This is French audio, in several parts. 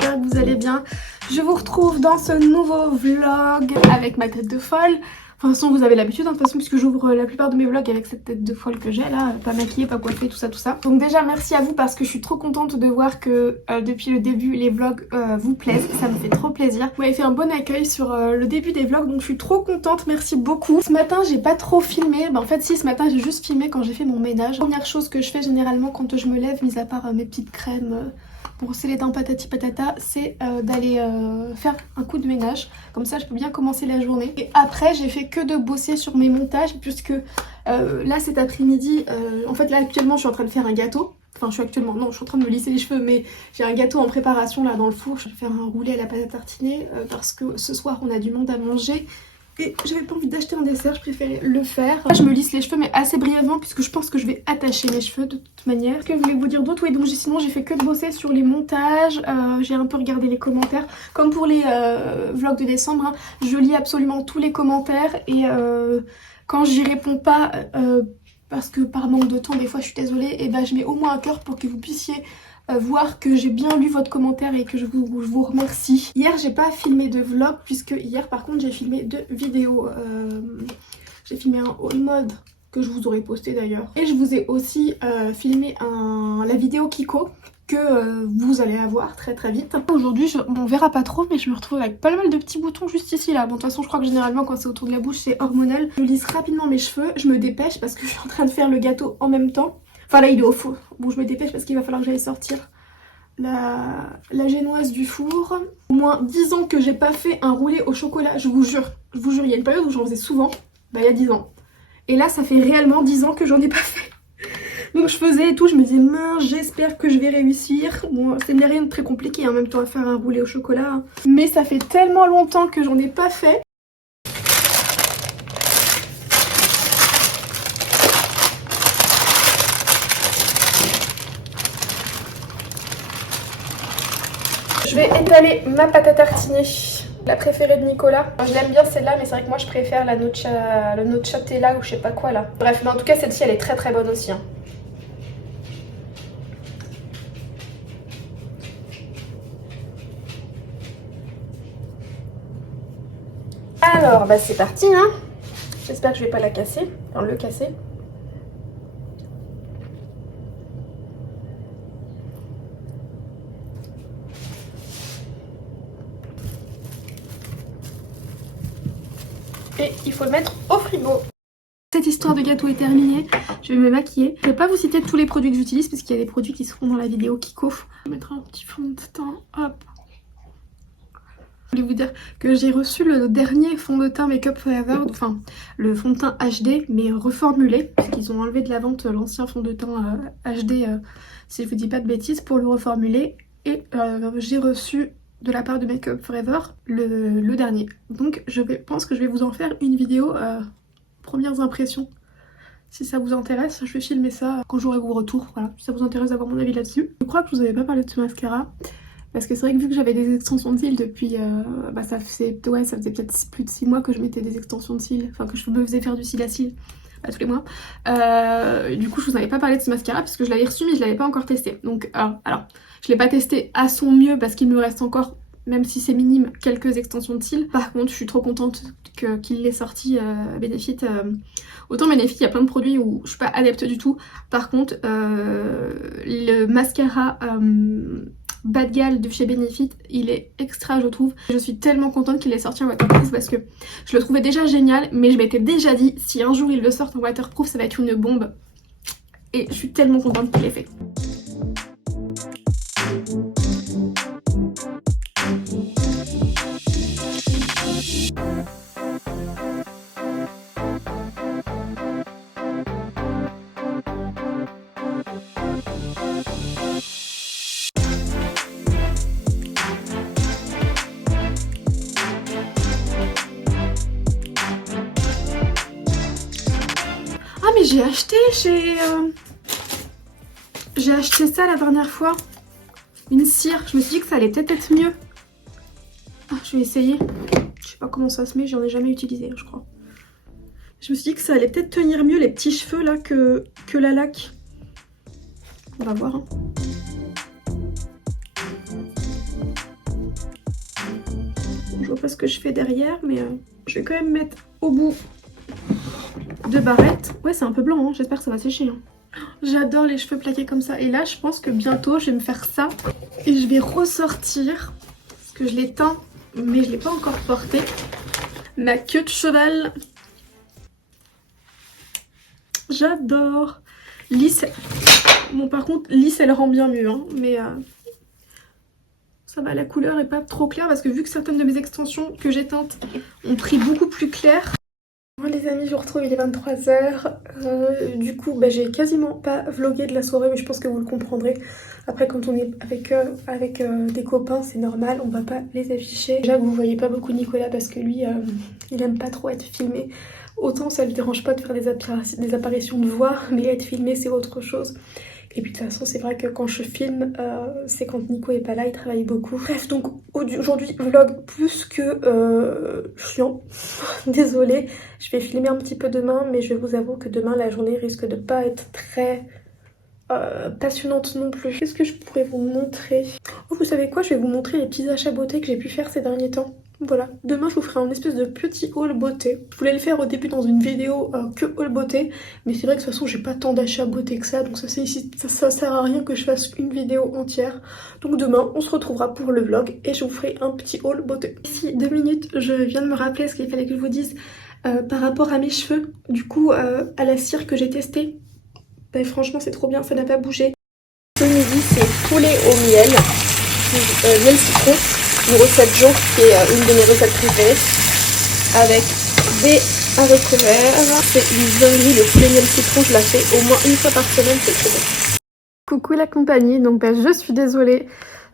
j'espère que vous allez bien. Je vous retrouve dans ce nouveau vlog avec ma tête de folle. Enfin, de toute façon, vous avez l'habitude, de toute façon, puisque j'ouvre la plupart de mes vlogs avec cette tête de folle que j'ai là, pas maquillée, pas coiffée, tout ça, tout ça. Donc déjà, merci à vous parce que je suis trop contente de voir que depuis le début, les vlogs vous plaisent. Ça me fait trop plaisir. Vous m'avez fait un bon accueil sur le début des vlogs, donc je suis trop contente, merci beaucoup. Ce matin, j'ai pas trop filmé. Bah, en fait, si, ce matin, j'ai juste filmé quand j'ai fait mon ménage. Première chose que je fais généralement quand je me lève, mis à part mes petites crèmes... brosser les dents patati patata, c'est d'aller faire un coup de ménage. Comme ça je peux bien commencer la journée. Et après j'ai fait que de bosser sur mes montages puisque là cet après-midi, en fait là actuellement je suis en train de faire un gâteau. Enfin je suis en train de me lisser les cheveux, mais j'ai un gâteau en préparation là dans le four. Je vais faire un roulé à la pâte à tartiner parce que ce soir on a du monde à manger. Et j'avais pas envie d'acheter un dessert, je préférais le faire. Là, je me lisse les cheveux mais assez brièvement puisque je pense que je vais attacher mes cheveux de toute manière. Que voulez-vous dire d'autre? Oui, donc sinon j'ai fait que de bosser sur les montages, j'ai un peu regardé les commentaires. Comme pour les vlogs de décembre, hein, je lis absolument tous les commentaires et quand j'y réponds pas, parce que par manque de temps des fois je suis désolée, et ben je mets au moins un cœur pour que vous puissiez voir que j'ai bien lu votre commentaire et que je vous remercie. Hier j'ai pas filmé de vlog puisque hier par contre j'ai filmé 2 vidéos. J'ai filmé un haul mode que je vous aurais posté d'ailleurs. Et je vous ai aussi filmé la vidéo Kiko que vous allez avoir très très vite. Aujourd'hui on verra pas trop mais je me retrouve avec pas mal de petits boutons juste ici là. Bon de toute façon je crois que généralement quand c'est autour de la bouche c'est hormonal. Je lisse rapidement mes cheveux, je me dépêche parce que je suis en train de faire le gâteau en même temps. Enfin là il est au four. Bon je me dépêche parce qu'il va falloir que j'aille sortir la génoise du four. Au moins 10 ans que j'ai pas fait un roulé au chocolat, je vous jure. Je vous jure, il y a une période où j'en faisais souvent, bah il y a 10 ans. Et là ça fait réellement 10 ans que j'en ai pas fait. Donc je faisais et tout, je me disais mince j'espère que je vais réussir. Bon ce n'est rien de très compliqué en même temps à faire un roulé au chocolat. Hein. Mais ça fait tellement longtemps que j'en ai pas fait. Je vais étaler ma pâte à tartiner, la préférée de Nicolas. Je l'aime bien celle-là, mais c'est vrai que moi je préfère la le nocciatella ou je sais pas quoi là. Bref, mais en tout cas celle-ci elle est très très bonne aussi. Hein. Alors bah c'est parti hein. J'espère que je vais pas la casser, enfin le casser. Et il faut le mettre au frigo. Cette histoire de gâteau est terminée, je vais me maquiller. Je vais pas vous citer tous les produits que j'utilise parce qu'il y a des produits qui seront dans la vidéo Kiko. Je vais mettre un petit fond de teint, hop. Je voulais vous dire que j'ai reçu le dernier fond de teint Make Up Forever, enfin le fond de teint HD mais reformulé, puisqu'ils ont enlevé de la vente l'ancien fond de teint HD, si je vous dis pas de bêtises, pour le reformuler. Et j'ai reçu de la part de Make Up Forever le dernier. Donc pense que je vais vous en faire une vidéo premières impressions. Si ça vous intéresse, je vais filmer ça quand j'aurai vos retours, voilà, si ça vous intéresse d'avoir mon avis là-dessus. Je crois que je vous avais pas parlé de ce mascara. Parce que c'est vrai que vu que j'avais des extensions de cils depuis, ça faisait peut-être plus de 6 mois que je mettais des extensions de cils, enfin que je me faisais faire du cil à cils tous les mois. Du coup je vous avais pas parlé de ce mascara parce que je l'avais reçu mais je l'avais pas encore testé. Donc alors je l'ai pas testé à son mieux parce qu'il me reste encore, même si c'est minime, quelques extensions de cils. Par contre je suis trop contente qu'il l'ait sorti Benefit. Autant Benefit il y a plein de produits où je suis pas adepte du tout. Par contre le mascara Bad Gal de chez Benefit, il est extra je trouve. Je suis tellement contente qu'il ait sorti en waterproof parce que je le trouvais déjà génial, mais je m'étais déjà dit si un jour il le sort en waterproof ça va être une bombe. Et je suis tellement contente qu'il l'ait fait. Ah mais j'ai acheté j'ai acheté ça la dernière fois, une cire. Je me suis dit que ça allait peut-être être mieux. Ah, je vais essayer. Je sais pas comment ça se met, j'en ai jamais utilisé je crois. Je me suis dit que ça allait peut-être tenir mieux les petits cheveux là que la laque. On va voir hein. vois pas ce que je fais derrière, mais je vais quand même mettre au bout de barrettes. Ouais, c'est un peu blanc, hein. J'espère que ça va sécher. Hein. J'adore les cheveux plaqués comme ça. Et là, je pense que bientôt, je vais me faire ça. Et je vais ressortir, parce que je l'ai teint, mais je l'ai pas encore porté, ma queue de cheval. J'adore. Lisse. Bon, par contre, lisse, elle rend bien mieux, hein. Mais ça va, la couleur est pas trop claire, parce que vu que certaines de mes extensions que j'ai teintes ont pris beaucoup plus clair. Bon les amis, je vous retrouve, il est 23h. Du coup, bah, j'ai quasiment pas vlogué de la soirée, mais je pense que vous le comprendrez. Après, quand on est avec des copains, c'est normal, on va pas les afficher. Déjà que vous voyez pas beaucoup Nicolas parce que lui, il aime pas trop être filmé. Autant ça lui dérange pas de faire des apparitions de voix, mais être filmé c'est autre chose. Et puis de toute façon c'est vrai que quand je filme, c'est quand Nico est pas là, il travaille beaucoup. Bref, donc aujourd'hui vlog plus que chiant, désolée. Je vais filmer un petit peu demain, mais je vous avoue que demain la journée risque de pas être très passionnante non plus. Qu'est-ce que je pourrais vous montrer? Oh, vous savez quoi, je vais vous montrer les petits achats beauté que j'ai pu faire ces derniers temps. Voilà, demain je vous ferai un espèce de petit haul beauté. Je voulais le faire au début dans une vidéo que haul beauté, mais c'est vrai que de toute façon j'ai pas tant d'achats beauté que ça, donc ça sert à rien que je fasse une vidéo entière. Donc demain on se retrouvera pour le vlog et je vous ferai un petit haul beauté. Ici 2 minutes, je viens de me rappeler ce qu'il fallait que je vous dise par rapport à mes cheveux. Du coup à la cire que j'ai testée, bah, franchement c'est trop bien, ça n'a pas bougé. Ce midi c'est poulet au miel, miel citron. Une recette Jo qui est une de mes recettes préférées avec des haricots verts. C'est une dinguerie, le poulet miel citron, je la fais au moins une fois par semaine, c'est trop bon. Coucou la compagnie, donc je suis désolée,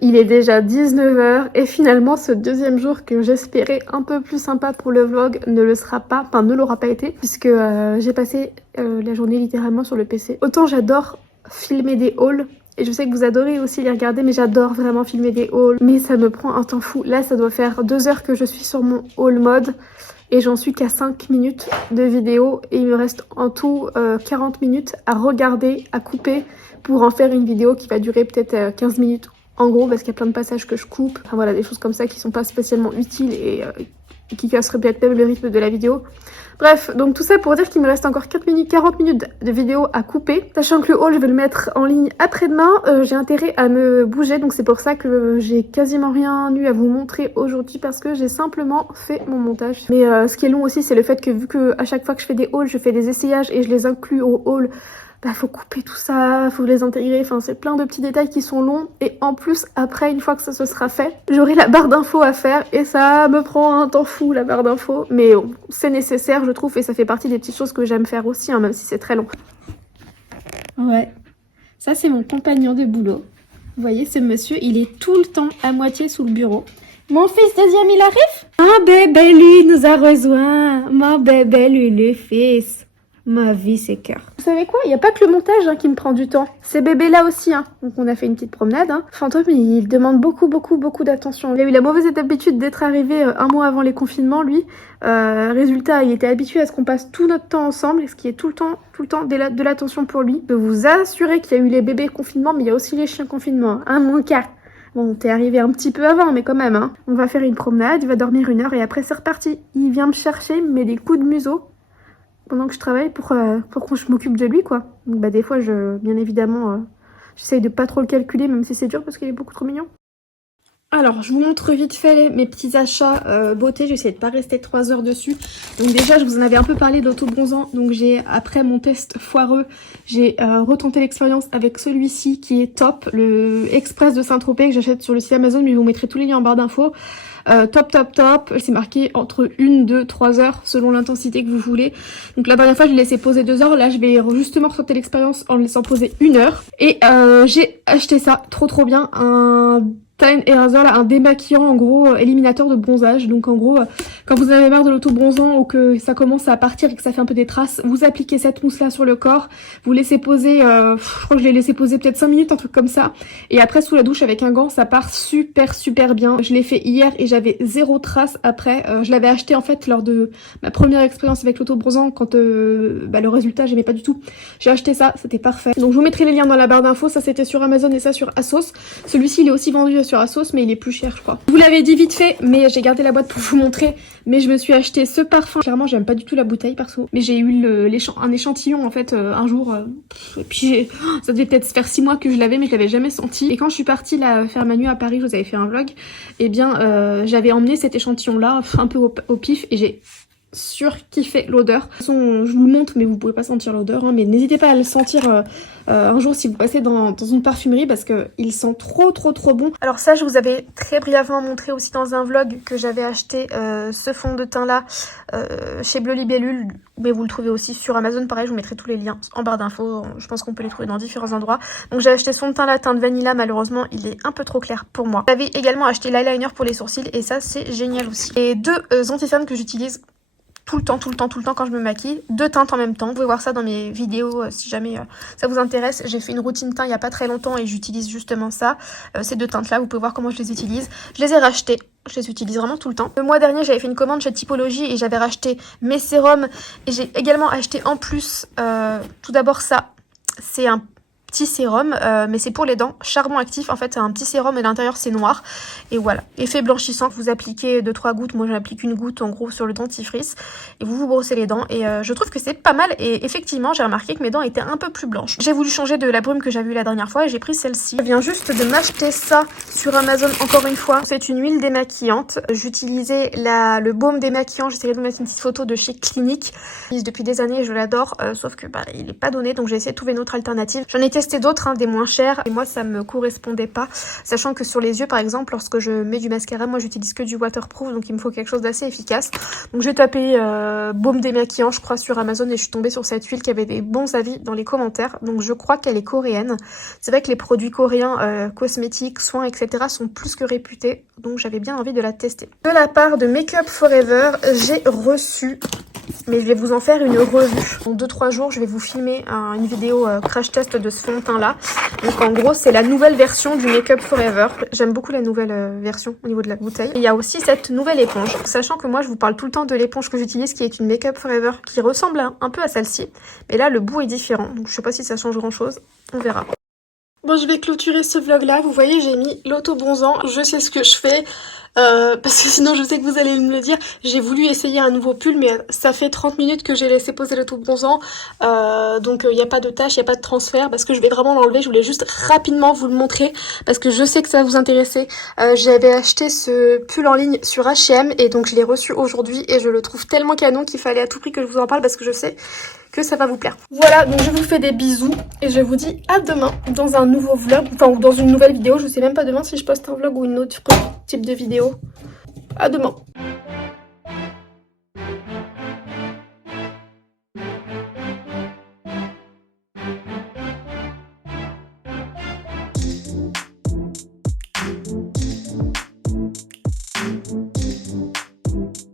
il est déjà 19h et finalement ce deuxième jour que j'espérais un peu plus sympa pour le vlog ne le sera pas, enfin ne l'aura pas été puisque j'ai passé la journée littéralement sur le PC. Autant j'adore filmer des hauls. Et je sais que vous adorez aussi les regarder, mais j'adore vraiment filmer des hauls. Mais ça me prend un temps fou. Là, ça doit faire 2 heures que je suis sur mon haul mode. Et j'en suis qu'à 5 minutes de vidéo. Et il me reste en tout 40 minutes à regarder, à couper, pour en faire une vidéo qui va durer peut-être 15 minutes. En gros, parce qu'il y a plein de passages que je coupe. Enfin voilà, des choses comme ça qui sont pas spécialement utiles et qui casseraient peut-être même le rythme de la vidéo. Bref, donc tout ça pour dire qu'il me reste encore 40 minutes de vidéo à couper. Sachant que le haul, je vais le mettre en ligne après-demain. J'ai intérêt à me bouger, donc c'est pour ça que j'ai quasiment rien eu à vous montrer aujourd'hui parce que j'ai simplement fait mon montage. Mais ce qui est long aussi, c'est le fait que vu que à chaque fois que je fais des hauls, je fais des essayages et je les inclus au haul. Bah faut couper tout ça, faut les intégrer, enfin c'est plein de petits détails qui sont longs et en plus après une fois que ça se sera fait, j'aurai la barre d'infos à faire et ça me prend un temps fou la barre d'infos, mais bon, c'est nécessaire je trouve et ça fait partie des petites choses que j'aime faire aussi hein, même si c'est très long. Ouais, ça c'est mon compagnon de boulot, vous voyez ce monsieur il est tout le temps à moitié sous le bureau. Mon fils deuxième il arrive? Un bébé lui nous a rejoint, mon bébé lui le fils. Ma vie, c'est cœur. Vous savez quoi? Il n'y a pas que le montage hein, qui me prend du temps. Ces bébés-là aussi. Hein. Donc on a fait une petite promenade. Hein. Fantôme, il demande beaucoup d'attention. Il a eu la mauvaise habitude d'être arrivé un mois avant les confinements, lui. Résultat, il était habitué à ce qu'on passe tout notre temps ensemble, ce qui est tout le temps de l'attention pour lui. Je peux vous assurer qu'il y a eu les bébés confinement, mais il y a aussi les chiens confinement. Hein, mon cas. Bon, t'es arrivé un petit peu avant, mais quand même. Hein. On va faire une promenade, il va dormir 1 heure et après c'est reparti. Il vient me chercher, me met des coups de museau. Pendant que je travaille pour que je m'occupe de lui quoi. Donc bah des fois bien évidemment j'essaye de pas trop le calculer même si c'est dur parce qu'il est beaucoup trop mignon. Alors je vous montre vite fait mes petits achats beauté, j'essaie de pas rester 3 heures dessus. Donc déjà je vous en avais un peu parlé d'auto-bronzant, donc j'ai après mon test foireux, j'ai retenté l'expérience avec celui-ci qui est top, le Express de Saint-Tropez que j'achète sur le site Amazon, mais je vous mettrai tous les liens en barre d'infos. Top, c'est marqué entre 1, 2, 3 heures selon l'intensité que vous voulez. Donc la dernière fois je l'ai laissé poser 2 heures, là je vais justement retenter l'expérience en le laissant poser 1 heure. Et j'ai acheté ça, trop bien, un Time Eraser, là, un démaquillant en gros éliminateur de bronzage. Donc en gros quand vous en avez marre de l'auto-bronzant ou que ça commence à partir et que ça fait un peu des traces, vous appliquez cette mousse là sur le corps, vous laissez poser, je crois que je l'ai laissé poser peut-être 5 minutes, un truc comme ça, et après sous la douche avec un gant ça part super bien. Je l'ai fait hier et j'avais 0 trace après. Je l'avais acheté en fait lors de ma première expérience avec l'auto-bronzant quand le résultat j'aimais pas du tout. J'ai acheté ça, c'était parfait. Donc je vous mettrai les liens dans la barre d'infos, ça c'était sur Amazon et ça sur ASOS. Celui-ci il est aussi vendu sur Asos, mais il est plus cher je crois. Je vous l'avais dit vite fait, mais j'ai gardé la boîte pour vous montrer. Mais je me suis acheté ce parfum. Clairement j'aime pas du tout la bouteille perso, mais j'ai eu un échantillon en fait un jour. Et puis ça devait peut-être faire 6 mois que je l'avais, mais je l'avais jamais senti. Et quand je suis partie là faire ma nuit à Paris, je vous avais fait un vlog, et bien j'avais emmené cet échantillon là un peu au pif et j'ai surkiffé l'odeur. De toute façon je vous le montre mais vous pouvez pas sentir l'odeur hein, mais n'hésitez pas à le sentir un jour si vous passez dans une parfumerie parce que il sent trop bon. Alors ça je vous avais très brièvement montré aussi dans un vlog que j'avais acheté ce fond de teint là chez Bleu Libellule, mais vous le trouvez aussi sur Amazon, pareil je vous mettrai tous les liens en barre d'infos, je pense qu'on peut les trouver dans différents endroits. Donc j'ai acheté ce fond de teint là, teinte vanilla, malheureusement il est un peu trop clair pour moi. J'avais également acheté l'eyeliner pour les sourcils et ça c'est génial aussi. Et deux anti-cernes que j'utilise tout le temps quand je me maquille, 2 teintes en même temps. Vous pouvez voir ça dans mes vidéos si jamais ça vous intéresse. J'ai fait une routine teint il n'y a pas très longtemps et j'utilise justement ça. Ces 2 teintes là, vous pouvez voir comment je les utilise. Je les ai rachetées, je les utilise vraiment tout le temps. Le mois dernier j'avais fait une commande chez Typologie et j'avais racheté mes sérums. Et j'ai également acheté en plus, tout d'abord ça, c'est un petit sérum mais c'est pour les dents, charbon actif en fait, c'est un petit sérum et l'intérieur c'est noir et voilà, effet blanchissant. Vous appliquez 2-3 gouttes, moi j'applique une goutte en gros sur le dentifrice et vous brossez les dents et je trouve que c'est pas mal. Et effectivement j'ai remarqué que mes dents étaient un peu plus blanches. J'ai voulu changer de la brume que j'avais eu la dernière fois et j'ai pris celle-ci. Je viens juste de m'acheter ça sur Amazon encore une fois. C'est une huile démaquillante. J'utilisais le baume démaquillant, j'essaierai de vous mettre une petite photo de chez Clinique. Depuis des années je l'adore, sauf que il est pas donné donc j'ai essayé de trouver une autre alternative. J'en ai testé d'autres, hein, des moins chers, et moi ça me correspondait pas, sachant que sur les yeux par exemple, lorsque je mets du mascara, moi j'utilise que du waterproof, donc il me faut quelque chose d'assez efficace. Donc j'ai tapé baume démaquillant je crois sur Amazon et je suis tombée sur cette huile qui avait des bons avis dans les commentaires, donc je crois qu'elle est coréenne. C'est vrai que les produits coréens, cosmétiques, soins etc. sont plus que réputés, donc j'avais bien envie de la tester. De la part de Make Up Forever, j'ai reçu, mais je vais vous en faire une revue. En 2-3 jours, je vais vous filmer une vidéo crash test de ce fond de teint là. Donc en gros, c'est la nouvelle version du Make Up Forever. J'aime beaucoup la nouvelle version au niveau de la bouteille. Et il y a aussi cette nouvelle éponge. Sachant que moi, je vous parle tout le temps de l'éponge que j'utilise, qui est une Make Up Forever, qui ressemble un peu à celle-ci. Mais là, le bout est différent. Donc je sais pas si ça change grand-chose. On verra. Bon, je vais clôturer ce vlog là. Vous voyez, j'ai mis l'auto-bronzant. Je sais ce que je fais. Parce que sinon je sais que vous allez me le dire. J'ai voulu essayer un nouveau pull, mais ça fait 30 minutes que j'ai laissé poser l'auto-bronzant. Donc il n'y a pas de tâche, il n'y a pas de transfert. Parce que je vais vraiment l'enlever. Je voulais juste rapidement vous le montrer. Parce que je sais que ça va vous intéresser. J'avais acheté ce pull en ligne sur H&M. Et donc je l'ai reçu aujourd'hui. Et je le trouve tellement canon qu'il fallait à tout prix que je vous en parle. Parce que je sais que ça va vous plaire. Voilà, donc je vous fais des bisous. Et je vous dis à demain dans un nouveau vlog. Enfin, dans une nouvelle vidéo. Je sais même pas demain si je poste un vlog ou une autre type de vidéo. À demain.